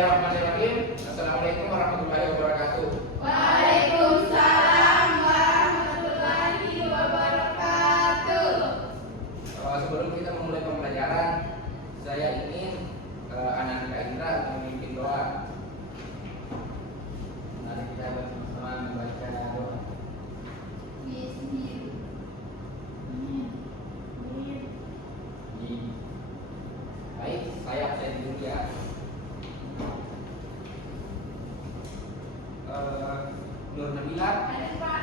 Bismillahirrahmanirrahim. Assalamualaikum warahmatullahi wabarakatuh. Waalaikumsalam warahmatullahi wabarakatuh. Sebelum kita memulai pembelajaran, saya ingin anak-anak Kak Indra memimpin doa. Mari kita bersama membaca doa. Baik, saya dulu ya. Nur Nabila, Hadir Pak.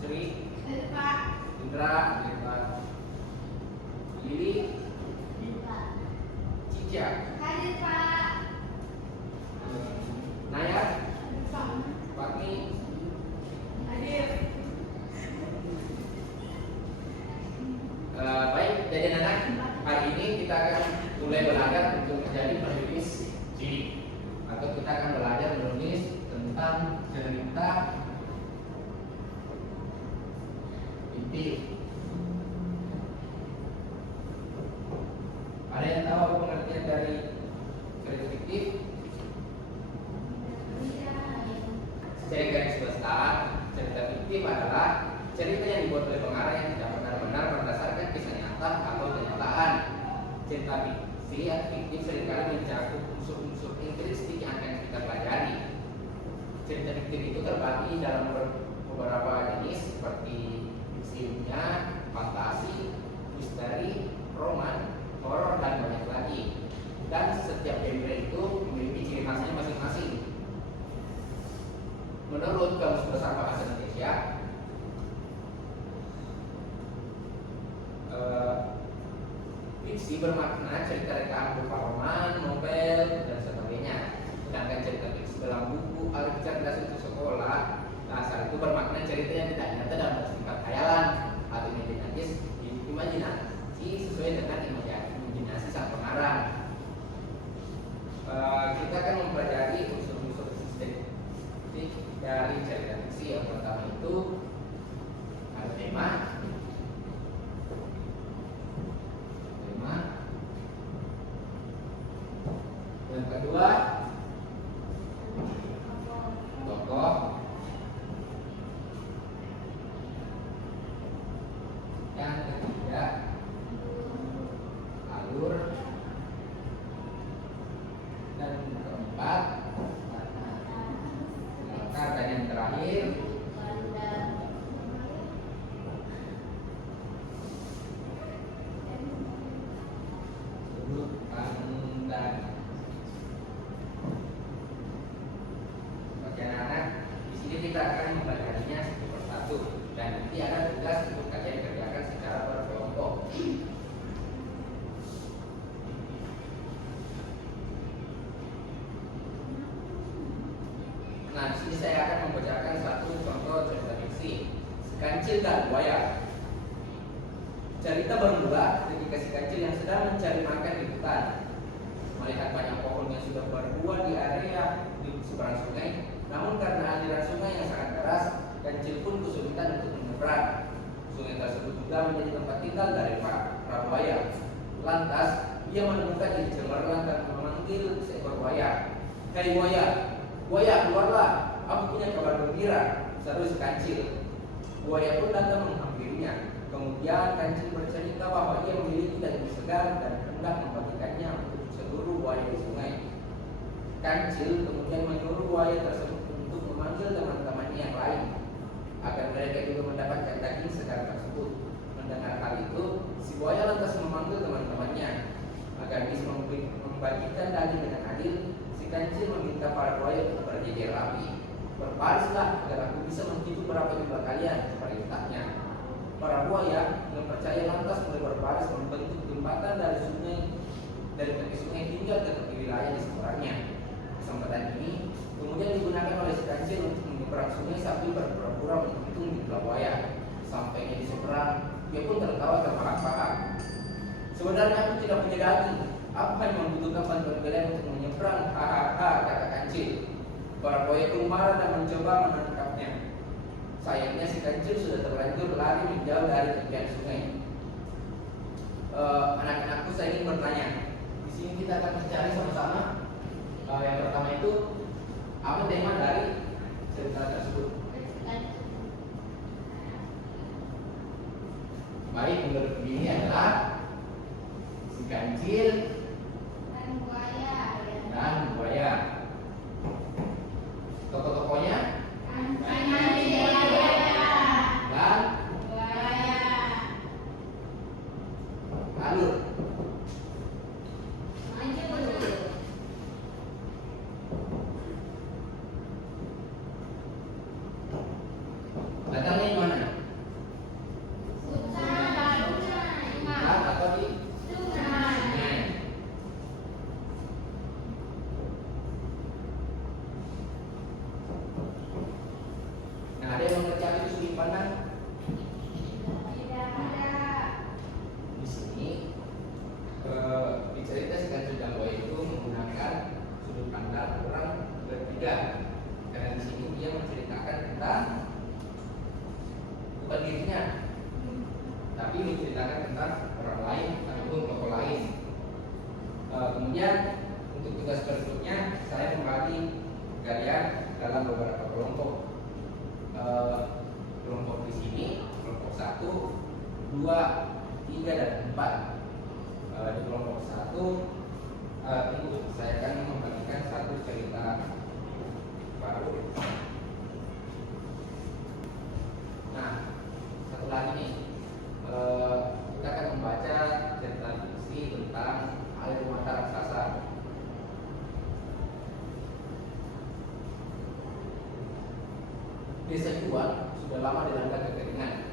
Sri, Hadir Pak. Indra, Lili, Hadir Pak. Cica, Hadir Pak. Naya, Hadir Pak. Fatmi. Hadir. Baik, jadi anak, hari ini kita akan mulai belajar untuk menjadi penulis cilik, atau kita akan belajar menulis tentang cerita fiktif. Ada yang tahu apa pengertian dari cerita fiktif? Secara garis besar, cerita fiktif adalah cerita yang dibuat oleh pengarang yang tidak benar-benar berdasarkan kisah nyata atau kenyataan. Cerita fiktif seringkali mencakup unsur-unsur intrinsik yang akan kita pelajari. Cerita fiktif itu terbagi dalam beberapa jenis seperti fiksi ilmiah, fantasi, misteri, roman, horor, dan banyak lagi. Dan setiap genre itu memiliki ciri khasnya masing-masing. Menurut Kamus Besar Bahasa Indonesia, fiksi bermakna cerita rekaan berupa roman, novel, dan sebagainya. Sedangkan cerita fiksi dalam buku Alif Cerdas untuk Sekolah dasar itu bermakna cerita yang tidak nyata dan bersifat khayalan atau imajinasi sesuai dengan imajinasi sang pengarang. Kita akan mempelajari unsur-unsur estetik dari cerita fiksi. Yang pertama itu ada tema. Yang kedua, tokoh. Yang ketiga, alur. Dan keempat, latar. Dan yang terakhir, sudut pandang. Bagi anak-anak, di sini kita akan mempelajarinya satu persatu, dan nanti ada tugas untuk kalian kerjakan secara berkelompok. Nah, di sini saya akan membacakan satu contoh cerita fiksi, Si Kancil dan Buaya. Cerita bermula ketika si kancil yang sedang mencari makan di hutan melihat banyak pohon yang sudah berbuah di area di seberang sungai. Namun karena aliran sungai yang sangat deras, kancil pun kesulitan untuk menyeberang. Sungai tersebut juga menjadi tempat tinggal dari para buaya. Lantas ia menemukan diri cemerlang dan memanggil seekor buaya. "Hei buaya, buaya keluarlah, aku punya kabar gembira," seru si kancil. Buaya pun datang menghampirinya. Kemudian kancil bercerita bahwa ia memiliki daging segar dan hendak membagikannya untuk seluruh buaya di sungai. Kancil kemudian menyuruh buaya tersebut untuk memanggil teman-temannya yang lain agar mereka juga mendapatkan daging segar tersebut. Mendengar hal itu, si buaya lantas memanggil teman-temannya agar bisa membagikan daging dengan adil. Si kancil meminta para buaya untuk berjejer rapi. "Berbarislah agar aku bisa menghitung berapa jumlah kalian," perintahnya. Para buaya yang percaya lantas mulai berbaris membentuk jembatan dari tepi sungai hingga ke tepi wilayah di seberangnya. Kesempatan ini kemudian digunakan oleh si kancil untuk menyeberang sungai sambil berpura-pura menghitung jumlah buaya. Sampainya di seberang, dia pun tertawa terbahak-bahak. "Sebenarnya aku tidak punya daging. Apa yang membutuhkan bantuan kalian untuk menyeberang? Hahaha," kata kancil. Para buaya pun marah dan mencoba menangkapnya. Sayangnya si kancil sudah terlanjur lari menjauh dari tepian sungai. Anak-anakku, saya ingin bertanya, di sini kita akan mencari sama-sama Yang pertama itu apa tema dari cerita tersebut? Baik, menurut ini adalah si kancil dan buaya. Tokoh-tokohnya dan alur. Datangnya di mana? Laut atau di sungai? Nah, ada yang mengerjakan itu sudut pandang. Di sini di cerita si kancil dan buaya itu menggunakan sudut pandang orang bertiga. Karena di sini dia menceritakan tentang bukan dirinya, tapi menceritakan tentang orang lain ataupun tokoh lain. Kemudian untuk tugas berikutnya saya membagi kalian dalam beberapa kelompok. Kelompok di sini kelompok 1, 2, 3 dan 4. Di kelompok 1 saya akan membagikan satu cerita baru. Nah, satu lagi nih, kita akan membaca cerita fiksi tentang air mata raksasa. Desa Juan sudah lama dilanda kekeringan.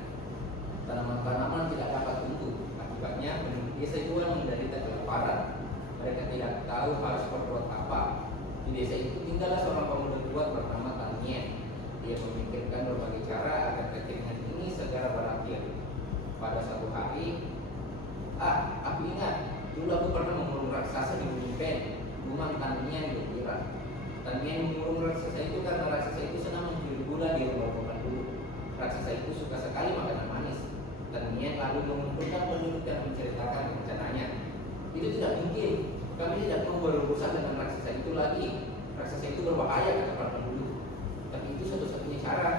Tanaman-tanaman tidak dapat tumbuh. Akibatnya penduduk desa Juan menderita kelaparan. Mereka tidak tahu harus berbuat apa. Di desa itu tinggallah seorang pemuda kuat bernama Tan Nien. Dia memikirkan berbagai cara agar kekeringan ini segera berakhir. Pada suatu hari, aku ingat dulu aku pernah memulung raksasa di Gunung Pen. Gumam Tan Nien gembira. Tan Nien memulung raksasa itu karena raksasa itu senang mencuri gula di rumah dulu. Raksasa itu suka sekali makanan manis. Tan Nien lalu mengumpulkan penduduk dan menceritakan rencananya. Itu tidak mungkin. Kami tidak mau berurusan dengan raksasa itu lagi. Raksasa itu berbahaya kata para penduduk. Tapi itu satu-satunya cara.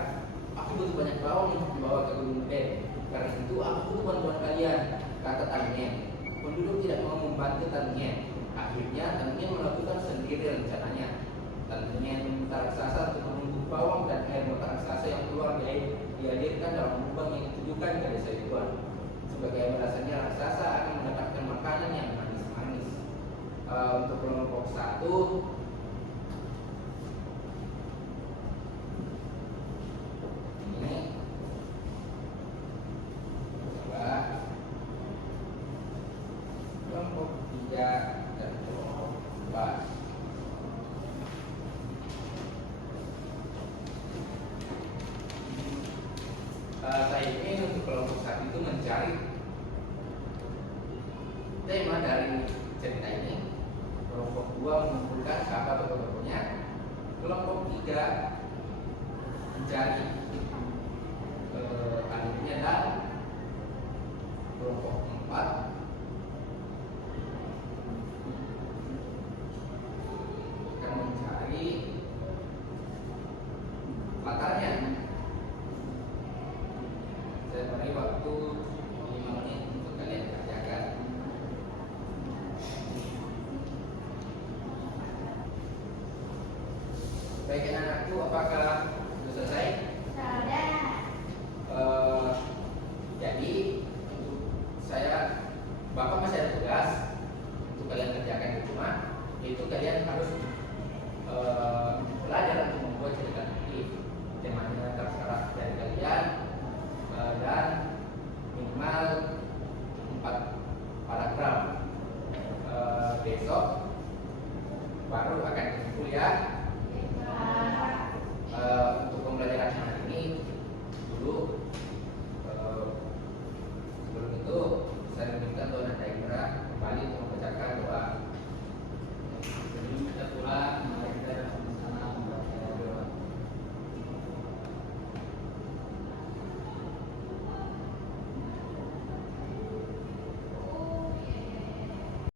Aku butuh banyak bawang untuk dibawa ke Gunung Pen. Karena itu aku butuh bantuan kalian, kata Tan Nien. Penduduk tidak mau membantu Tan Nien. Akhirnya Tan Nien melakukan sendiri rencananya. Tan Nien meminta raksasa untuk menumbuk bawang dan air mata raksasa yang keluar dihadirkan dalam lubang yang ditujukan ke desa Juan. Sebagai balasannya raksasa akan mendapatkan makanan yang manis-manis. Untuk kelompok 1, ini coba kelompok 3 dan kelompok 4. Saya ingin untuk kelompok 1 itu mencari tema dari cerita ini. Kelompok 2 mengumpulkan siapa tokoh-tokohnya. Kelompok 3 mencari alurnya, dan kelompok 4 akan mencari latarnya. Saya beri waktu 5 menit untuk kalian kerjakan. Baik anak-anakku, apakah sudah selesai? Jadi untuk saya, Bapak masih ada tugas untuk kalian kerjakan di rumah. Yaitu kalian harus belajar untuk membuat cerita fiktif. Temanya terserah dari kalian, dan minimal 4 paragraf. Besok baru akan kuliah. Untuk